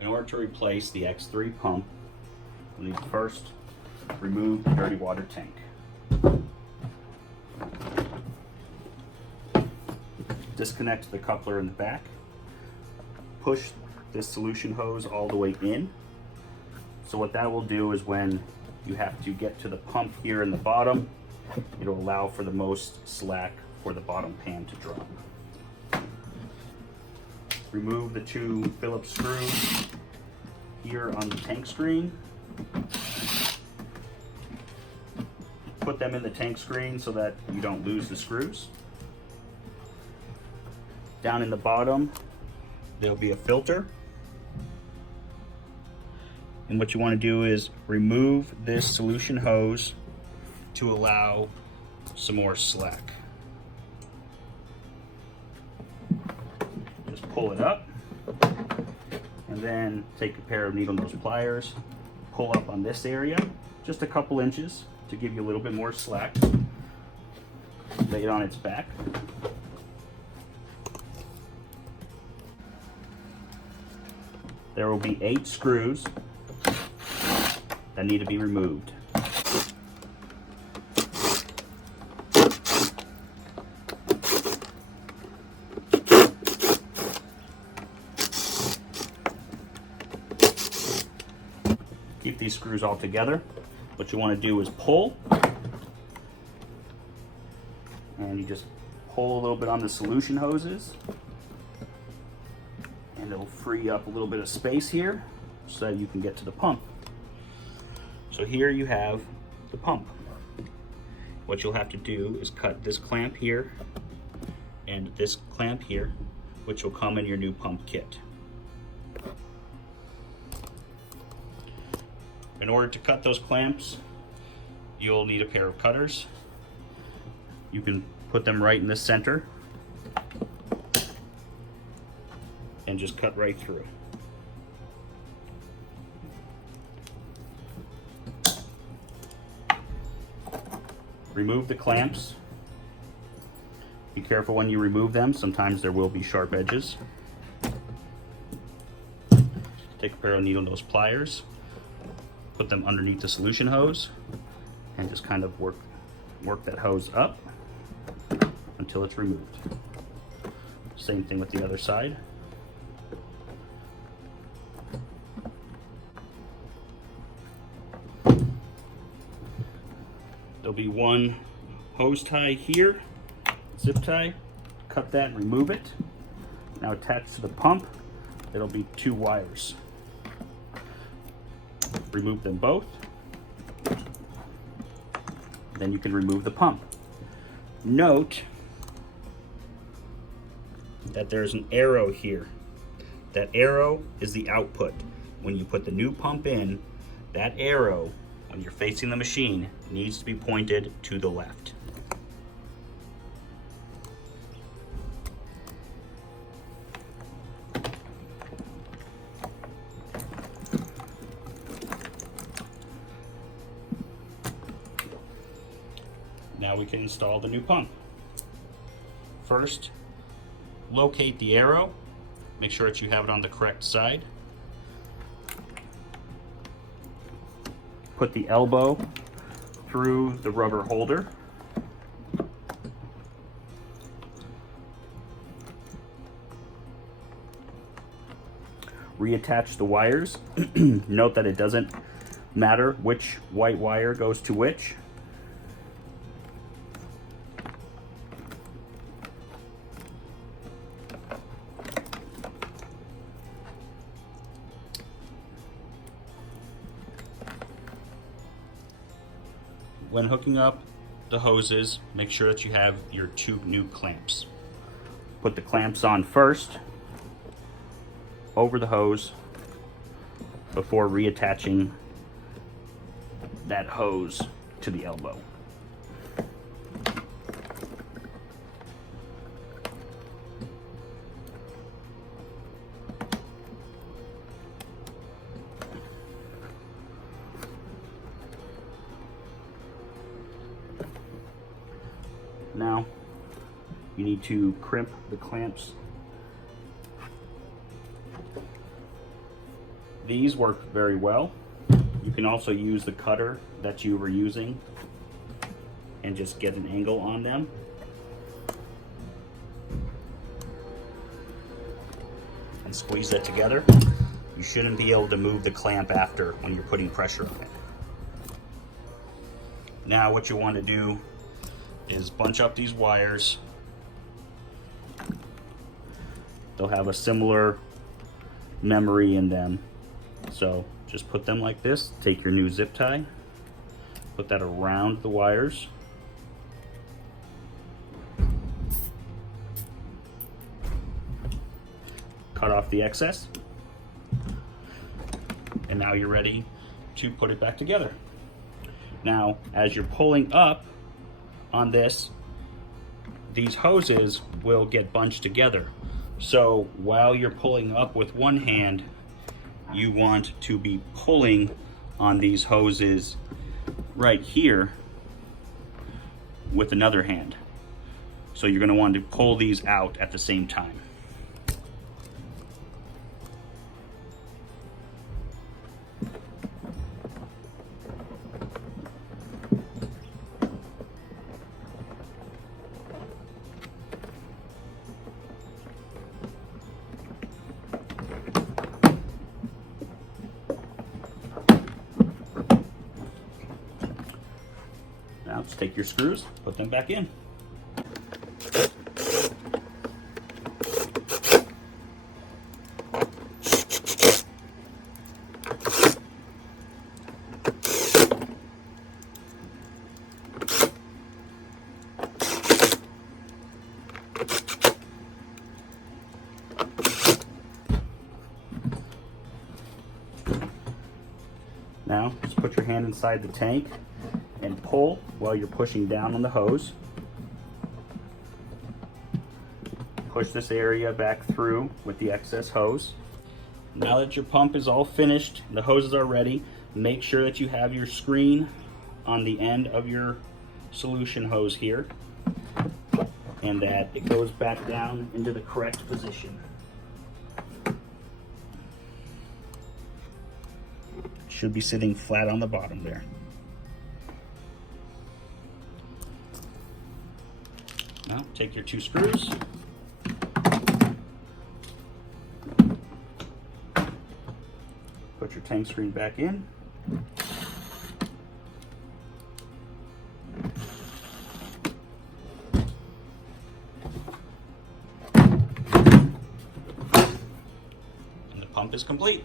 In order to replace the X3 pump, we need to first remove the dirty water tank. Disconnect the coupler in the back. Push this solution hose all the way in. So what that will do is when you have to get to the pump here in the bottom, it'll allow for the most slack for the bottom pan to drop. Remove the two Phillips screws here on the tank screen. Put them in the tank screen so that you don't lose the screws. Down in the bottom, there'll be a filter. And what you want to do is remove this solution hose to allow some more slack. Just pull it up and then take a pair of needle nose pliers, pull up on this area just a couple inches to give you a little bit more slack. Lay it on its back. There will be 8 screws that need to be removed. Keep these screws all together. What you want to do is pull, and you just pull a little bit on the solution hoses, and it'll free up a little bit of space here so that you can get to the pump. So here you have the pump. What you'll have to do is cut this clamp here and this clamp here, which will come in your new pump kit. In order to cut those clamps, you'll need a pair of cutters. You can put them right in the center and just cut right through. Remove the clamps. Be careful when you remove them. Sometimes there will be sharp edges. Take a pair of needle nose pliers, put them underneath the solution hose, and just kind of work that hose up until it's removed. Same thing with the other side. There'll be one hose tie here, zip tie. Cut that and remove it. Now attached to the pump, there'll be 2 wires. Remove them both. Then you can remove the pump. Note that there's an arrow here. That arrow is the output. When you put the new pump in, that arrow, when you're facing the machine, needs to be pointed to the left. Now we can install the new pump. First, locate the arrow. Make sure that you have it on the correct side. Put the elbow through the rubber holder. Reattach the wires. Note that it doesn't matter which white wire goes to which. When hooking up the hoses, make sure that you have your 2 new clamps. Put the clamps on first over the hose before reattaching that hose to the elbow. Now, you need to crimp the clamps These work very well. You can also use the cutter that you were using and just get an angle on them. And squeeze that together. You shouldn't be able to move the clamp after when you're putting pressure on it. Now what you want to do is bunch up these wires. They'll have a similar memory in them. So just put them like this. Take your new zip tie, put that around the wires. Cut off the excess. And now you're ready to put it back together. Now, as you're pulling up on this, these hoses will get bunched together. So while you're pulling up with one hand, you want to be pulling on these hoses right here with another hand. So you're going to want to pull these out at the same time. Now just take your screws, put them back in. Now just put your hand inside the tank and pull while you're pushing down on the hose. Push this area back through with the excess hose. Now that your pump is all finished, the hoses are ready, make sure that you have your screen on the end of your solution hose here and that it goes back down into the correct position. Should be sitting flat on the bottom there. Now take your two screws, put your tank screen back in, and the pump is complete.